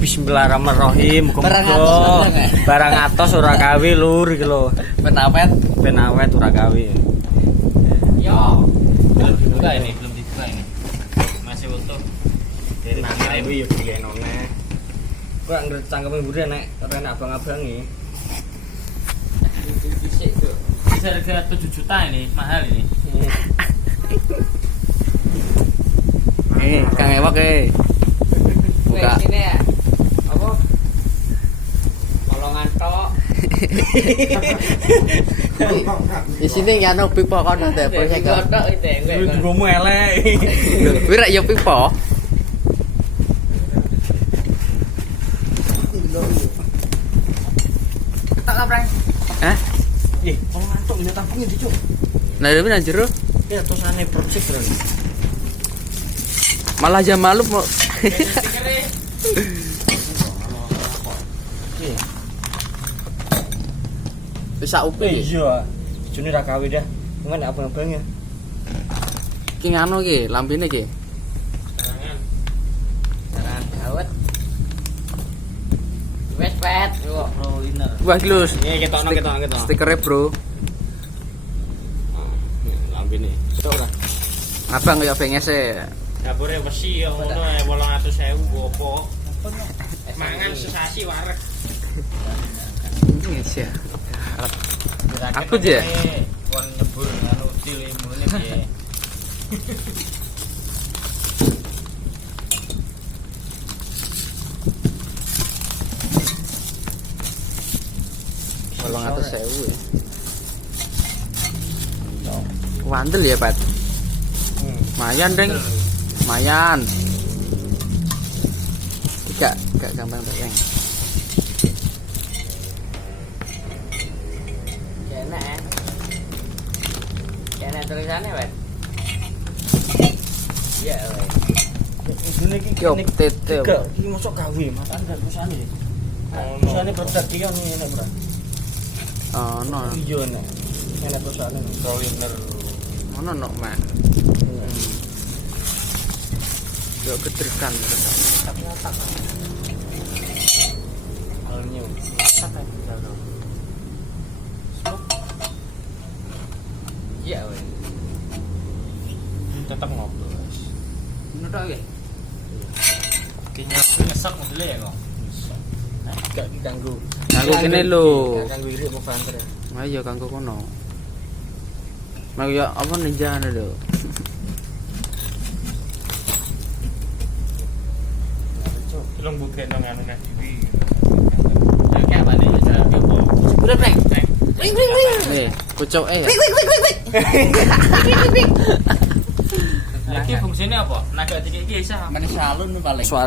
Bismillahirrahmanirrahim. Muga-muga barang atos ora gawe lur iki lho. Ben awet ora gawe. Yo. Belum dibuka ini. Masih utuh. Dari nang kuwi yo dienone. Kok ngerti cangkeme mburi nek ora abang-abang iki. Bisa tuh. Bisa harga 7 juta ini, mahal ini. Kang Ewak Buka sini ya. Apa? Tolongan tok. Di sini nyano pipo kono teh proses kok. Tok itu. Ngomu elek. Kuwi rak yo pipo. Tak kaprang. Hah? Kalau ngantuk lihat tampungnya di cuk. Nah, tapi nang jero Ya tosane project kan. malah jam malu mau. Bisa upi. Iya. June ra gawe dah. Cuman abang-abang ya. Ki ngano ki, lambene ki. Jangan awet. Wes pet yo. Pro winner. Wah, lus. Ini ketokno. Stikernya, Bro. Lambene. Tok ora. Abang kaya bengese. Dapure besi ya ngono 800.000 opo. Mangan sesasi wareg. Yes ya. Aku je. Kon nyebur anu til imune piye. Walang atas sewu ya. Wandel ya, Pat. Mayan, Deng. Mayan. Gak gampang bayang. Kena tulisannya, Wet. Iya, Wet. Ini iki Yo tete. iki mosok gawe, matan gak tusane. Tusane produk iki yang enak, Bro. Oh, no. Iya nek. Enak tusane. Pro winner. Ono no, Mak. Yo ketrikan. Alnya. Iya, Wet. Tetap ngobrol. Ngono tok ya. Kayaknya ngesek modele ya kok. Gak diganggu. Aku kene lho. Ganggu irik apa banter. Ayo kanggo kono. Mau ya apa ninja lho. Tolong buka nang anu nek iki. Jadi apa nih? Jadi apa? Udah, Preng. Nih, pucuk ya. Iki fungsinya apa? Naga iki isa. Manis salun paling.